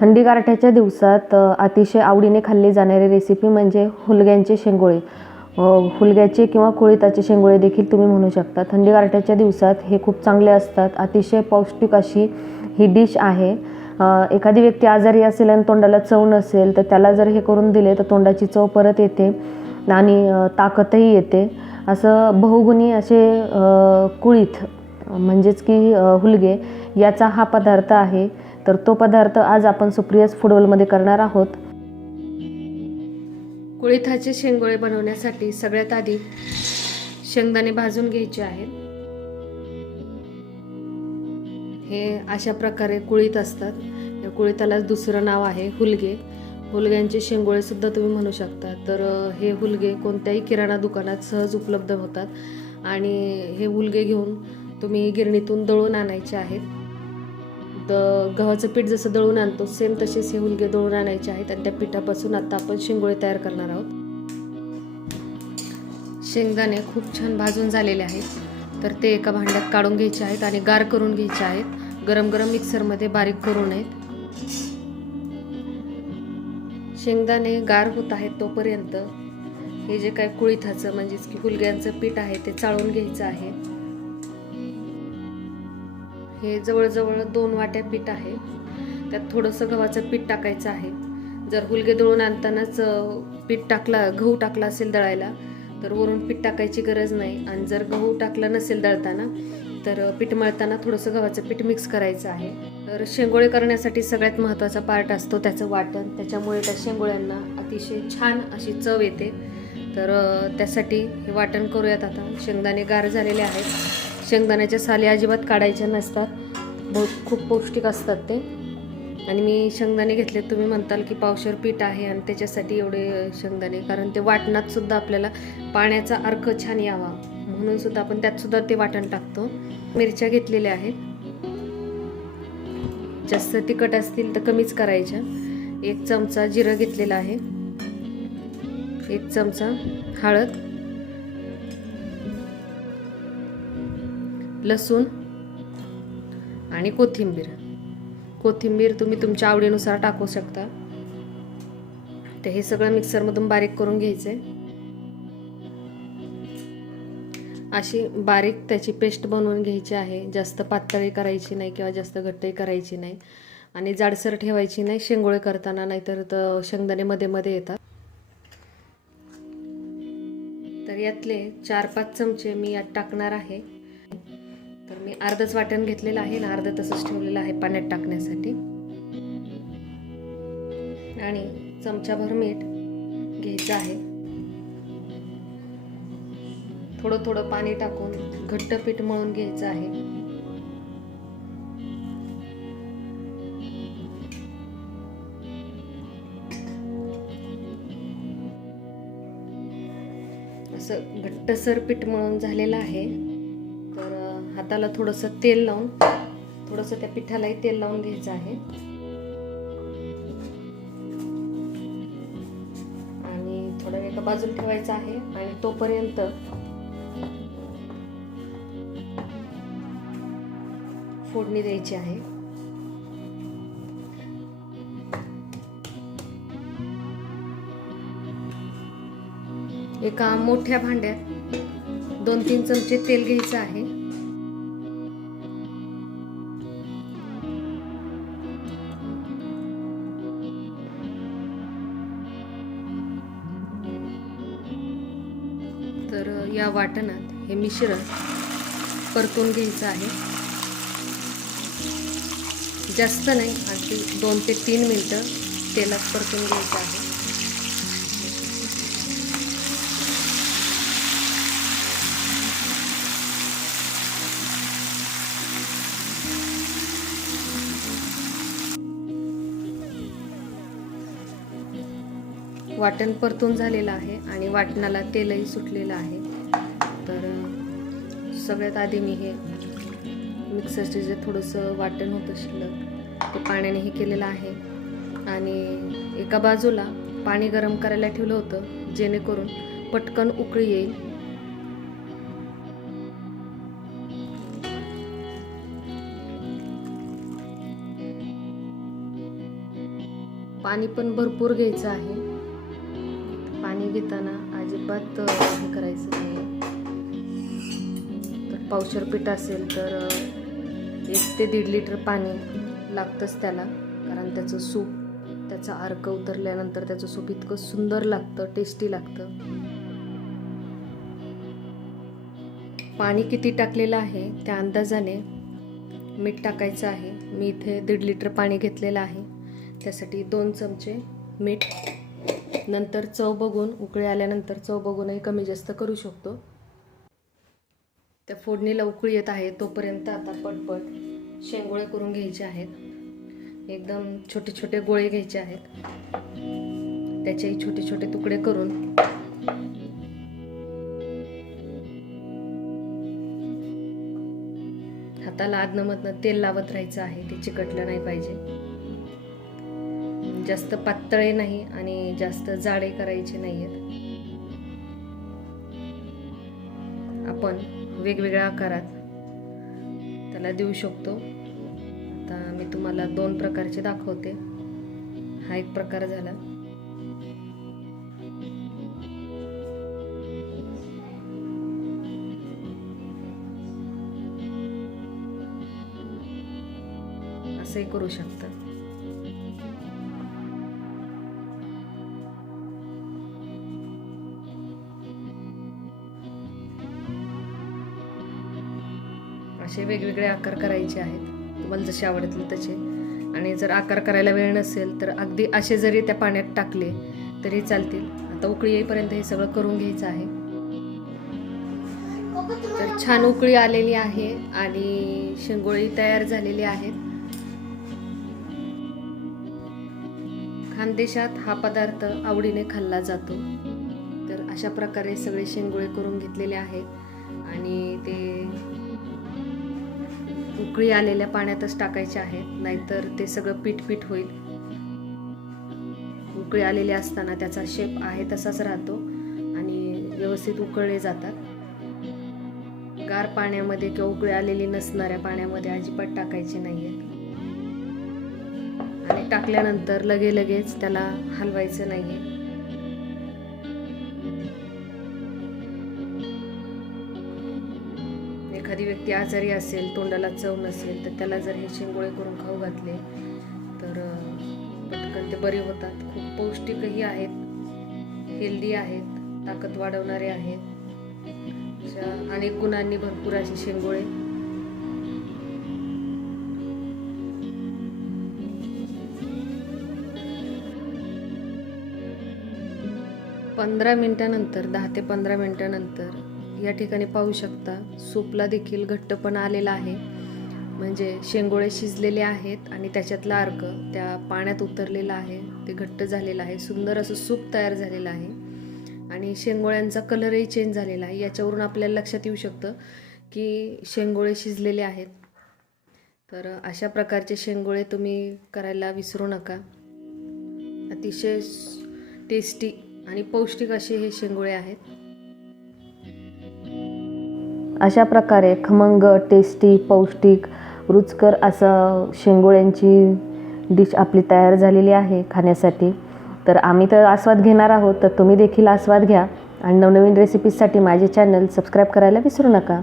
थंडी गारठ्याच्या दिवसात अतिशय आवडीने खाल्ली जाणारी रेसिपी म्हणजे हुलग्यांचे शेंगोळे. हुलग्याचे किंवा कुळीताचे शेंगोळे देखील तुम्ही म्हणू शकता. थंडी गारठ्याच्या दिवसात हे खूप चांगले असतात. अतिशय पौष्टिक अशी ही डिश आहे. एखादी व्यक्ती आजारी असेल आणि तोंडाला चव नसेल तर त्याला जर हे करून दिले तर तोंडाची चव परत येते आणि ताकदही येते. असं बहुगुणी असे कुळीत म्हणजेच की हुलगे याचा हा पदार्थ आहे. तर तो पदार्थ आज आपण सुप्रियास फुडवलमध्ये करणार आहोत. कुळिथाचे शेंगोळे बनवण्यासाठी सगळ्यात आधी शेंगदाणे भाजून घ्यायचे आहेत. हे अशा प्रकारे कुळीत असतात. या कुळीताला दुसरं नाव आहे हुलगे. हुलग्यांचे शेंगोळे सुद्धा तुम्ही म्हणू शकता. तर हे हुलगे कोणत्याही किराणा दुकानात सहज उपलब्ध होतात. आणि हे हुलगे घेऊन तुम्ही गिरणीतून दळून आणायचे आहेत. तर गव्हाचं पीठ जसं दळून आणतो सेम तसेच हे हुलगे दळून आणायचे आहेत आणि त्या पिठापासून आता आपण शेंगोळे तयार करणार आहोत. शेंगदाणे खूप छान भाजून झालेले आहेत. तर ते एका भांड्यात काढून घ्यायचे आहेत आणि गार करून घ्यायचे आहेत. गरम गरम मिक्सरमध्ये बारीक करू नयेत शेंगदाणे गार होत आहेत तोपर्यंत हे जे काय कुळीथाचं म्हणजेच की हुलग्यांचं पीठ आहे ते चाळून घ्यायचं आहे. हे जवळजवळ दोन वाट्या पीठ आहे. त्यात थोडंसं गव्हाचं पीठ टाकायचं आहे. जर हुलगे दळून आणतानाच पीठ टाकला गहू टाकला असेल दळायला तर वरून पीठ टाकायची गरज नाही. आणि जर गहू टाकला नसेल दळताना तर पीठ मळताना थोडंसं गव्हाचं पीठ मिक्स करायचं आहे. तर शेंगोळे करण्यासाठी सगळ्यात महत्त्वाचा पार्ट असतो त्याचं वाटण. त्याच्यामुळे त्या शेंगोळ्यांना अतिशय छान अशी चव येते. तर त्यासाठी हे वाटण करूयात आता. शेंगदाणे गार झालेले आहेत. शेंगदाण्याच्या साल्या अजिबात काढायच्या नसतात. बहुत खूप पौष्टिक असतात ते. आणि मी शेंगदाणे घेतले तुम्ही म्हणताल की पावशर पीठ आहे आणि त्याच्यासाठी एवढे शेंगदाणे कारण ते वाटणात सुद्धा आपल्याला पाण्याचा अर्क छान यावा. म्हणून सुद्धा आपण त्यात सुद्धा ते वाटण टाकतो. मिरच्या घेतलेल्या आहेत. जास्त तिखट असतील तर कमीच करायच्या. एक चमचा जिरं घेतलेला आहे. एक चमचा हळद. लसूण आणि कोथिंबीर. कोथिंबीर तुम्ही तुमच्या आवडीनुसार टाकू शकता. ते हे सगळं मिक्सरमधून बारीक करून घ्यायचे. अशी बारीक त्याची पेस्ट बनवून घ्यायची आहे. जास्त पातळी करायची नाही किंवा जास्त घट्टही करायची नाही. आणि जाडसर ठेवायची नाही शेंगोळे करताना नाहीतर तर शेंगदाणे मध्ये मध्ये येतात. तर यातले चार पाच चमचे मी यात टाकणार आहे. तर मी अर्धच वाटण घेतलेलं आहे ना अर्ध तसंच ठेवलेलं आहे पाण्यात टाकण्यासाठी. आणि चमचाभर मीठ घ्यायचं आहे. थोडं थोडं पाणी टाकून घट्ट पीठ मळून घ्यायचं आहे. असं घट्टसर पीठ मळून झालेलं आहे. हाताला थोडंसं तेल लावून थोडंसं त्या पिठालाही तेल लावून घ्यायचं आहे. आणि थोडा वेळ एका बाजूला ठेवायचा आहे आणि तोपर्यंत फोडणी द्यायची आहे. एका मोठ्या भांड्यात दोन तीन चमचे तेल घ्यायचं आहे. तर या वाटणात हे मिश्रण परतून घ्यायचं आहे. जास्त नाही अगदी दोन ते तीन मिनटं तेलात परतून घ्यायचं आहे. वाटण परतून झालेलं आहे आणि वाटणाला तेलही सुटलेलं आहे. तर सगळ्यात आधी मी हे मिक्सरचे जे थोडंसं वाटण होतं शिल्लक ते पाण्याने हे केलेलं आहे. आणि एका बाजूला पाणी गरम करायला ठेवलं होतं जेणेकरून पटकन उकळी येईल. पाणी पण भरपूर घ्यायचं आहे. घेताना अजिबात हे करायचं नाही. तर पावशर पीठ असेल तर एक ते दीड लिटर पाणी लागतंच त्याला. कारण त्याचं सूप त्याचा अर्क उतरल्यानंतर त्याचं सूप इतकं सुंदर लागतं टेस्टी लागतं. पाणी किती टाकलेलं आहे त्या अंदाजाने मीठ टाकायचं आहे. मी इथे दीड लिटर पाणी घेतलेलं आहे. त्यासाठी दोन चमचे मीठ नंतर चव बघून उकळी आल्यानंतर चव बघूनही कमी जास्त करू शकतो. त्या फोडणीला उकळी येत आहे तोपर्यंत आता पटपट शेंगोळे करून घ्यायचे आहेत. एकदम छोटे छोटे गोळे घ्यायचे आहेत. त्याचेही छोटे छोटे तुकडे करून. हाताला आदनमधनं तेल लावत राहायचं आहे ते चिकटलं नाही पाहिजे. जास्त पातळे नाही आणि जास्त जाडे करायचे नाही आहेत आपण वेगवेगळ्या आकारात त्याला देऊ शकतो. आता मी तुम्हाला दोन प्रकारचे दाखवते. हा एक प्रकार झाला. असंही करू शकता. असे वेगवेगळे आकार करायचे आहेत. तुम्हाला जसे आवडतील तसे. आणि जर आकार करायला वेळ नसेल तर अगदी असे जरी त्या पाण्यात टाकले तरी चालतील. आता उकळी येईपर्यंत हे सगळं करून घ्यायचं आहे. तर छान उकळी आलेली आहे आणि शेंगोळी तयार झालेली आहेत. खानदेशात हा पदार्थ आवडीने खाल्ला जातो. तर अशा प्रकारे सगळे शेंगोळे करून घेतलेले आहेत. आणि ते उकळी आलेल्या पाण्यातच टाकायचे आहेत नाहीतर ते सगळं पीठ पीठ होईल. उकळी आलेले असताना त्याचा शेप आहे तसाच राहतो आणि व्यवस्थित उकळले जातात. गार पाण्यामध्ये किंवा उकळी आलेली नसणाऱ्या पाण्यामध्ये अजिबात टाकायचे नाही आहेत आणि टाकल्यानंतर लगे लगेच त्याला हलवायचं नाही आहे व्यक्ती आजारी असेल तोंडाला चव नसेल तर त्याला जर हे शेंगोळे करून खाऊ घातले तर पटकन ते बरे होतात. खूप पौष्टिकही आहेत हेल्दी आहेत ताकद वाढवणारे आहेत. अशा अनेक गुणांनी भरपूर असे शेंगोळे. पंधरा मिनटानंतर दहा ते पंधरा मिनटानंतर या ठिकाणी पाहू शकता. सूपला देखील घट्टपण आलेला आहे. म्हणजे शेंगोळे शिजलेले आहेत आणि त्याच्यातला अर्क त्या पाण्यात उतरलेला आहे. ते घट्ट झालेलं आहे. सुंदर असं सूप तयार झालेलं आहे. आणि शेंगोळ्यांचा कलरही चेंज झालेला आहे. याच्यावरून आपल्याला लक्षात येऊ शकतं की शेंगोळे शिजलेले आहेत. तर अशा प्रकारचे शेंगोळे तुम्ही करायला विसरू नका. अतिशय टेस्टी आणि पौष्टिक असे हे शेंगोळे आहेत. अशा प्रकारे खमंग टेस्टी पौष्टिक रुचकर असं शेंगोळ्यांची डिश आपली तयार झालेली आहे खाण्यासाठी. तर आम्ही तर आस्वाद घेणार आहोत तर तुम्ही देखील आस्वाद घ्या. आणि नवनवीन रेसिपीजसाठी माझे चॅनल सबस्क्राईब करायला विसरू नका.